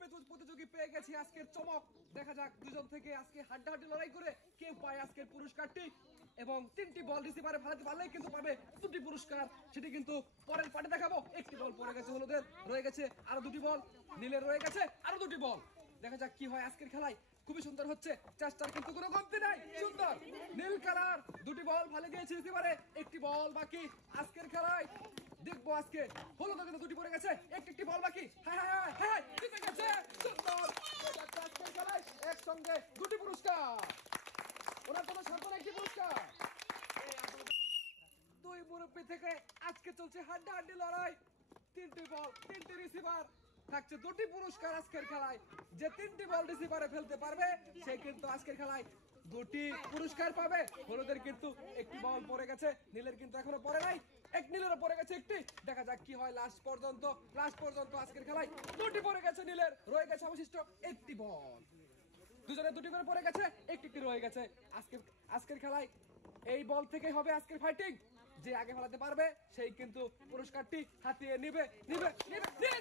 দুজন প্রতিযোগী পেয়ে গেছি আজকের চমক। দেখা যাক দুজন থেকে আজকে হাড্ডাহাড্ডি লড়াই করে কে পায় আজকের পুরস্কারটি। এবং 3টি বল রিসিভারে ফেলাতে পারলেই কিন্তু পাবে 2টি পুরস্কার। সেটি কিন্তু পরের পার্টে দেখাবো। একটি বল পড়ে গেছে হলুদের, রয়ে গেছে আরো 2টি বল, নীলের রয়ে গেছে আরো 2টি বল। দেখা যাক কি হয় আজকের খেলায়। খুবই সুন্দর হচ্ছে, চেষ্টার কিন্তু কোনো কমতি নাই। সুন্দর নীল কালার 2টি বল ফেলে দিয়েছে রিসিভারে, একটি বল বাকি আজকের খেলায়। দেখবো আজকে হলুদ কিন্তু 2টি পড়ে গেছে, একটি বল বাকি। হ্যাঁ হ্যাঁ হ্যাঁ হ্যাঁ জিতে গেছে। সুন্দর আজকের খেলায় একসঙ্গে 2টি পুরস্কার। ওনার জন্য সর্বদা একটি পুরস্কার। দুই মুরব্বী থেকে আজকে চলছে হাড্ডাহাড্ডি লড়াই। 3টি বল 3টি রিসিভার, থাকছে 2টি পুরস্কার আজকের খেলায়। যে 3টি বল রিসিভারে ফেলতে পারবে সে কিন্তু আজকের খেলায় 2টি পুরস্কার পাবে। হলুদের কিন্তু একটি বল পড়ে গেছে, নীলের কিন্তু এখনো পড়ে নাই, এক নীলেরও পড়ে গেছে একটি। দেখা যাক কি হয় লাস্ট পর্যন্ত আজকের খেলায়। 2টি পড়ে গেছে নীলের, রয়ে গেছে অবশিষ্ট একটি বল। দুজনে 2টি করে পড়ে গেছে, একটি রয়ে গেছে। আজকের খেলায় এই বল থেকে হবে আজকের ফাইটিং। যে আগে ফেলাতে পারবে সেই কিন্তু পুরস্কারটি হাতিয়ে নিয়ে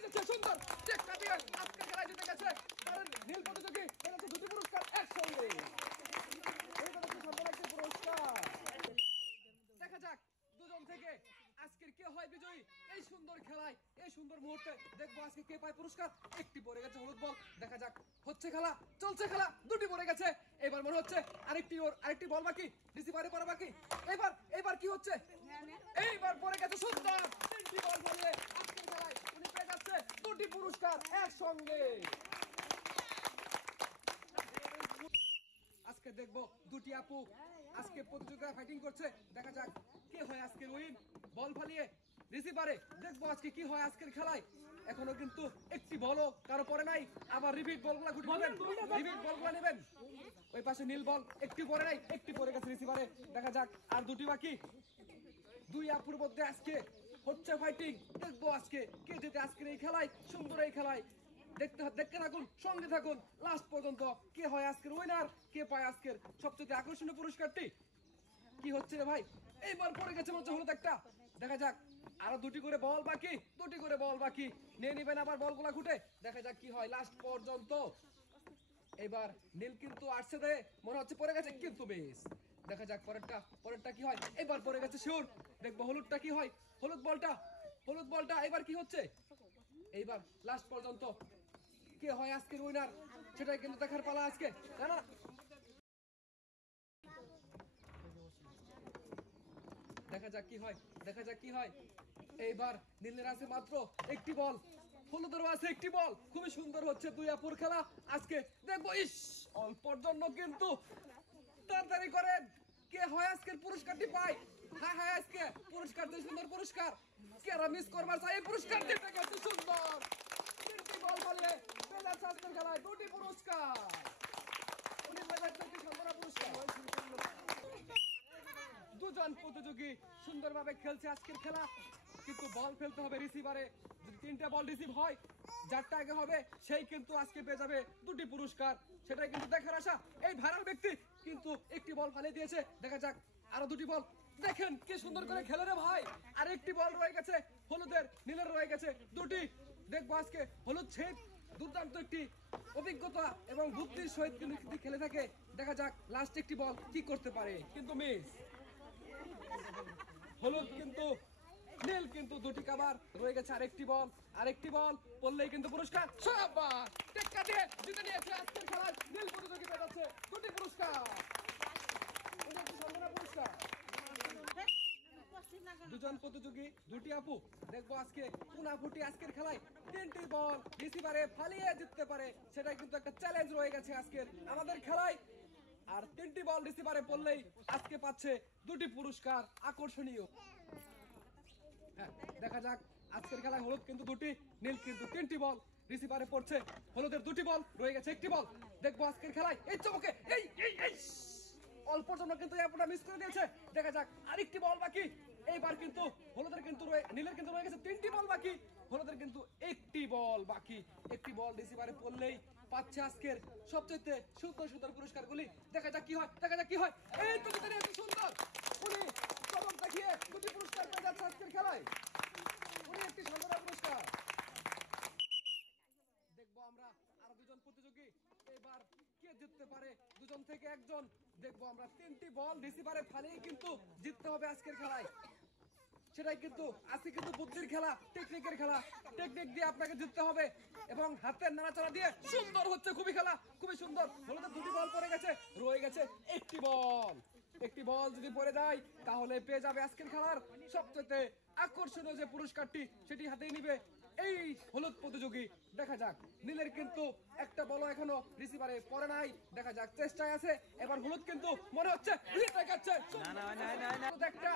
যাচ্ছে। সুন্দর চেষ্টা দিয়ে আজকের খেলায় জিতে গেছে। কারণ নীল প্রতিযোগী পেয়েছে 2টি পুরস্কার একসঙ্গে। পুরস্কার দেখা যাক দুজন থেকে আজকের কে হয় বিজয়ী এই সুন্দর খেলায়, এই সুন্দর মুহূর্তে। দেখবো আজকে কে পায় পুরস্কার। একটি পড়ে গেছে হলুদ বল। দেখা যাক হচ্ছে খেলা, চলছে খেলা। 2টি পড়ে গেছে, এবার মনে হচ্ছে আরেকটি বল বাকি, রিসিভারে পড়া বাকি। এবার কি হচ্ছে, এইবার পড়ে গেছে। সুন্দর 3টি বল ফেলে আজকের খেলায় উনি পেয়ে যাচ্ছে 2টি পুরস্কার একসঙ্গে। আজকে দেখবো 2টি আপু আজকে প্রতিযোগিতায় ফাইটিং করছে। দেখা যাক কে হয় আজকের উইন। বল ফালিয়ে রিসিভারে দেখবো আজকে কি হয় আজকের খেলায়। এখনো কিন্তু একটি বলও কারো পড়ে নাই। আবার রিপিট বলগুলা নেবেন। ওই পাশে নীল বল একটি পড়ে নাই, একটি পড়ে গেছে রিসিভারে। দেখা যাক আর 2টি বাকি। 2 আপুর মধ্যে আজকে হচ্ছে ফাইটিং। দেখবো আজকে কে জিতে আজকের এই খেলায়, সুন্দর এই খেলায়। দেখতে থাকুন, সঙ্গে থাকুন লাস্ট পর্যন্ত। কে হয় আজকের উইনার, কে পায় আজকের সবচেয়ে আকর্ষণীয় পুরস্কারটি। কি হচ্ছে রে ভাই, এইবার পড়ে গেছে মনে হলুদ একটা। দেখা যাক আরো 2টি করে বল বাকি, নিয়ে নিবেন আবার বলগুলা খুঁটে। দেখা যাক কি হয় লাস্ট পর্যন্ত। এবার নীল কিন্তু আসছে দে, মনে হচ্ছে পড়ে গেছে কিন্তু বেশ। দেখা যাক পরেরটা কি হয়। এবার পড়ে গেছে শিওর। দেখবো হলুদটা কি হয়, হলুদ বলটা এবার কি হচ্ছে। এইবার লাস্ট পর্যন্ত কে হয় আজকের উইনার সেটাই কিন্তু দেখার পালা আজকে। না দেখা যাক কি হয়। এইবার নীলের আছে মাত্র একটি বল, হলুদেরও আছে একটি বল। খুবই সুন্দর হচ্ছে 2 আপুর খেলা আজকে। দেখবো অল্পর জন্য কিন্তু তাড়াতাড়ি করেন কে হয় আজকের পুরস্কারটি পায়। হ্যাঁ আজকে পুরস্কার দিয়ে সুন্দর পুরস্কার, কেরা মিস করবার চাই এই পুরস্কার দিতে গেছে। সুন্দর 3টি বল ফেলে পেয়ে যাচ্ছে আজকের খেলায় 2টি পুরস্কার। দুজন প্রতিযোগী সুন্দরভাবে খেলছে আজকের খেলা, কিন্তু বল ফেলতে হবে রিসিভারে। যদি 3টা বল রিসিভ হয়, যারটা আগে হবে সেই কিন্তু আজকে পেয়ে যাবে 2টি পুরস্কার। সেটাই কিন্তু দেখার আশা। এই ভাইরাল ব্যক্তি কিন্তু একটি বল ফেলে দিয়েছে। দেখা যাক আরো 2টি বল। দেখেন কি সুন্দর করে খেলে রে ভাই। আর একটি বল রয়ে গেছে হলুদের, নীলের রয়ে গেছে 2টি। দেখবো আজকে হলুদ ছেদ দুর্দান্ত একটি অভিজ্ঞতা এবং বুদ্ধির সহিত কিন্তু খেলে থাকে। দেখা যাক লাস্ট একটি বল কি করতে পারে, কিন্তু মিস। হলুদ কিন্তু নীল কিন্তু 2টি কাবার রয়ে গেছে। আরেকটি বল পড়লেই কিন্তু পুরস্কার। সবার টেক্কা দিয়ে জিতে নিয়েছে আজকের খেলায় নীল প্রতিযোগী পেয়ে যাচ্ছে 2টি পুরস্কার। দুজন প্রতিযোগী 2টি আপু। দেখবো আজকে কোন আপুটি আজকের খেলায় 3টি বল রিসিভারে ফালিয়ে জিততে পারে। সেটাই কিন্তু একটা চ্যালেঞ্জ রয়ে গেছে আজকের আমাদের খেলায়। আর 3টি বল রিসিভারে পড়লেই আজকে পাচ্ছে 2টি পুরস্কার আকর্ষণীয়। হ্যাঁ দেখা যাক আজকের খেলায় হলুদ কিন্তু 2টি, নীল কিন্তু 3টি বল রিসিভারে পড়ছে। হলুদের 2টি বল রয়ে গেছে একটি বল। দেখবো আজকের খেলায় এই চমকে এই অল্প জন্য কিন্তু আপনারা মিস করে দিয়েছে। দেখা যাক আরেকটি বল বাকি। এইবার কিন্তু হলুদের কিন্তু নীলের কিন্তু রয়ে গেছে 3টি বল বাকি, হলুদের কিন্তু একটি বল বাকি। একটি বল রিসিভারে পড়লেই পাচ্ছে আজকের সবচেয়ে সুন্দর পুরস্কারগুলি। দেখা যাক কি হয়। এই তো জিতে নিয়েছে সুন্দর। উনি চমক দেখিয়ে 2টি পুরস্কার পেয়ে যাচ্ছে আজকের খেলায়। উনি একটি সুন্দর পুরস্কার। দেখবো আমরা জিততে পারে দুজন থেকে একজন। দেখবো আমরা 3টি বল রিসিভারে ফালিয়ে কিন্তু জিততে হবে আজকের খেলায়। সেটাই কিন্তু আজকে কিন্তু বুদ্ধির খেলা, টেকনিকের খেলা। টেকনিক দিয়ে আপনাকে জিততে হবে এবং হাতের নাড়াচাড়া দিয়ে সুন্দর হচ্ছে খুবই খেলা, খুবই সুন্দর। হলুদের 2টি বল পড়ে গেছে, রয়ে গেছে একটি বল। একটি বল যদি পড়ে যায় তাহলে পেয়ে যাবে আজকের খেলার সবচেয়ে আকর্ষণীয় যে পুরস্কারটি, সেটি হাতেই নিবে এই হলুদ প্রতিযোগী। দেখা যাক, নীলের কিন্তু একটা বল এখনো রিসিভারে পড়ে নাই। দেখা যাক, চেষ্টায় আছে। এবার হলুদ কিন্তু মনে হচ্ছে একটা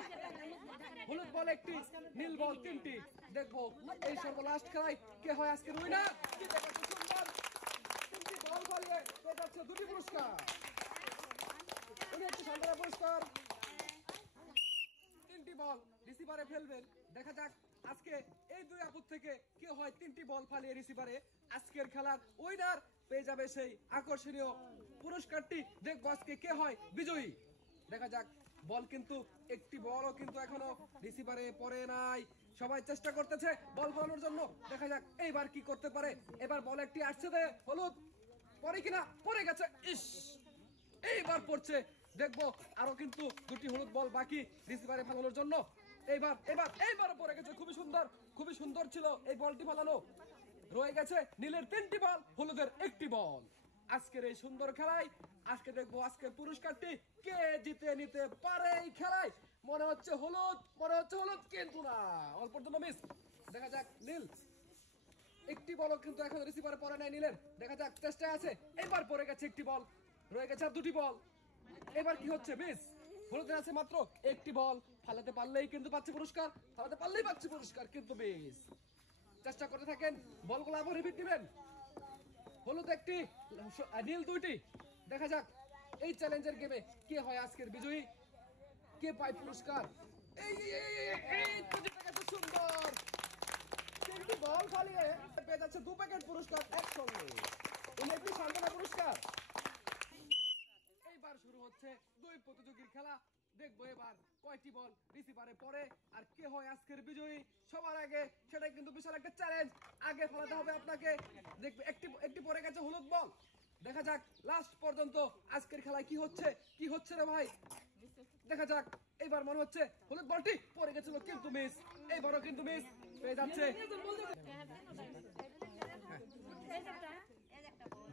হলুদ বল একটি, নীল বল 3টি। দেখবো এই সর্বলাস্ট খেলায় কে হয় আজকের উইনার। কি দেখাচ্ছে সুন্দর 3টি বল পালিয়ে পেয়ে যাচ্ছে 2টি পুরস্কার। উনি একটি সান্ত্বনা পুরস্কার। 3টি বল রিসিভারে ফেলবেন। দেখা যাক আজকে এই 2 আপুর থেকে কে হয় 3টি বল ফালিয়ে রিসিভারে আজকের খেলার উইনার। পেয়ে যাবে সেই আকর্ষণীয় পুরস্কারটি। দেখবো আজকে কে হয় বিজয়ী। দেখা যাক, বল কিন্তু একটি বলও কিন্তু এখনো রিসিভারে পড়ে নাই। সবাই চেষ্টা করতেছে বল ফলানোর জন্য। দেখা যাক এইবার কি করতে পারে। এবার বল একটি আসছে, দে হলুদ পরে কিনা, পড়ে গেছে। ইস, এইবার পড়ছে। দেখবো আরো কিন্তু 2টি হলুদ বল বাকি রিসিভারে ফেলানোর জন্য। এইবারও পড়ে গেছে। খুবই সুন্দর, খুবই সুন্দর ছিল এই বলটি ফেলানো। রয়ে গেছে নীলের 3টি বল, হলুদের একটি বল। আজকের এই সুন্দর খেলায় আজকে দেখবো আজকের পুরস্কারটি কে জিতে নিতে পারে এই খেলায়। মনে হচ্ছে হলুদ, কিন্তু না, অল্পর জন্য মিস। দেখা যাক, নীল একটি বল কিন্তু এখন রিসিভারে পড়ে নাই নীলের। দেখা যাক, চেষ্টায় আছে। এবার পড়ে গেছে একটি বল, রয়ে গেছে আর 2টি বল। এবার কি হচ্ছে, মিস। হলুদের আছে মাত্র একটি বল, ফালাতে পারলেই কিন্তু পাচ্ছে পুরস্কার, ফালাতে পারলেই পাচ্ছে পুরস্কার, কিন্তু মিস। চেষ্টা করতে থাকেন, বলগুলো আবার রিপিট দিবেন। হলুদ একটি, নীল 2টি। দেখা যাক এই চ্যালেঞ্জের গেমে কে হয় আজকের বিজয়ী, কে পায় পুরস্কার। এই তো জিতে গেছে সুন্দর 3টি বল ফালিয়ে পেয়ে যাচ্ছে 2 প্যাকেট পুরস্কার একসঙ্গে। উনি একটি সান্ত্বনা পুরস্কার। এইবার শুরু হচ্ছে 2 প্রতিযোগীর খেলা। দেখবো এবার কয়টি বল রিসিভারে পড়ে আর কে হয় আজকের বিজয়ী। সবার আগে সেটা কিন্তু বিশাল একটা চ্যালেঞ্জ, আগে ফলাতে হবে আপনাকে। দেখবে একটি পড়ে গেছে হলুদ বল। দেখা যাক লাস্ট পর্যন্ত আজকের খেলায় কি হচ্ছে রে ভাই। দেখা যাক, এইবার মনে হচ্ছে হলুদ বলটি পড়ে গেছিল কিন্তু মিস। এইবারও কিন্তু মিস পেয়ে যাচ্ছে।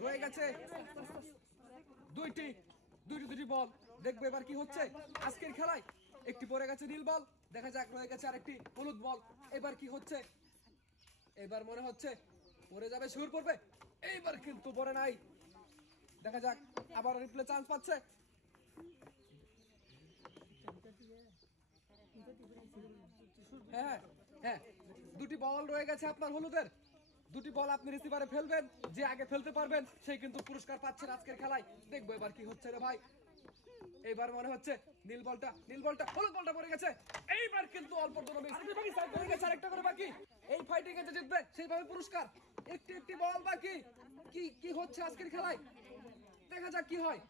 রয়ে গেছে 2টি বল। দেখবো এবার কি হচ্ছে আজকের খেলায়। একটি পড়ে গেছে নীল বল। দেখা যাক, রয়ে গেছে আরেকটি হলুদ বল। এবার কি হচ্ছে, এবার মনে হচ্ছে পড়ে যাবে, সুর পড়বে। এইবার কিন্তু পড়ে নাই। দেখা যাক, আবার রিপ্লে চান্স পাচ্ছে। হ্যাঁ, 2টি বল রয়ে গেছে আপনার হলুদের। 2টি বল আপনি রিসিভারে ফেলবেন, যে আগে ফেলতে পারবেন সেই কিন্তু পুরস্কার পাচ্ছেন আজকের খেলায়। দেখবো এবার কি হচ্ছে রে ভাই। এইবার মনে হচ্ছে নীল বলটা হলুদ বলটা পড়ে গেছে। এইবার কিন্তু অল্প জন্য মিস পড়ে গেছে, আরেকটা করে বাকি। এই ফাইটিং এ যে জিতবে সেইভাবে পুরস্কার। একটি বল বাকি। কি হচ্ছে আজকের খেলায়, দেখা যাক কি হয়।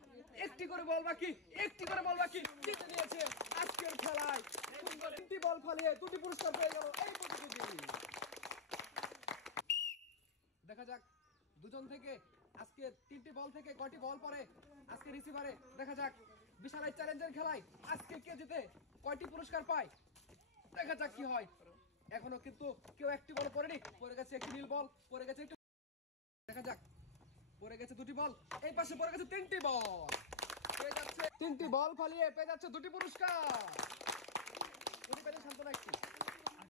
একটি করে বল বাকি, জিতে নিয়েছে আজকের খেলায়। সুন্দর 3টি বল ফালিয়ে 2টি পুরস্কার পেয়ে গেল এই প্রতিযোগী। দেখা যাক দুজন থেকে আজকে 3টি বল থেকে কয়টি বল পড়ে আজকে রিসিভারে। দেখা যাক বিশাল এই চ্যালেঞ্জের খেলায় আজকে কে জিতে, কয়টি পুরস্কার পায়। দেখা যাক কি হয়। এখনো কিন্তু কেউ একটি বল পড়েনি, পড়ে গেছে একটি নীল বল, পড়ে গেছে একটি। দেখা যাক, পড়ে গেছে 2টি বল, এই পাশে পড়ে গেছে 3টি বল। পেয়ে যাচ্ছে 3টি বল ফালিয়ে পেয়ে যাচ্ছে 2টি পুরস্কার।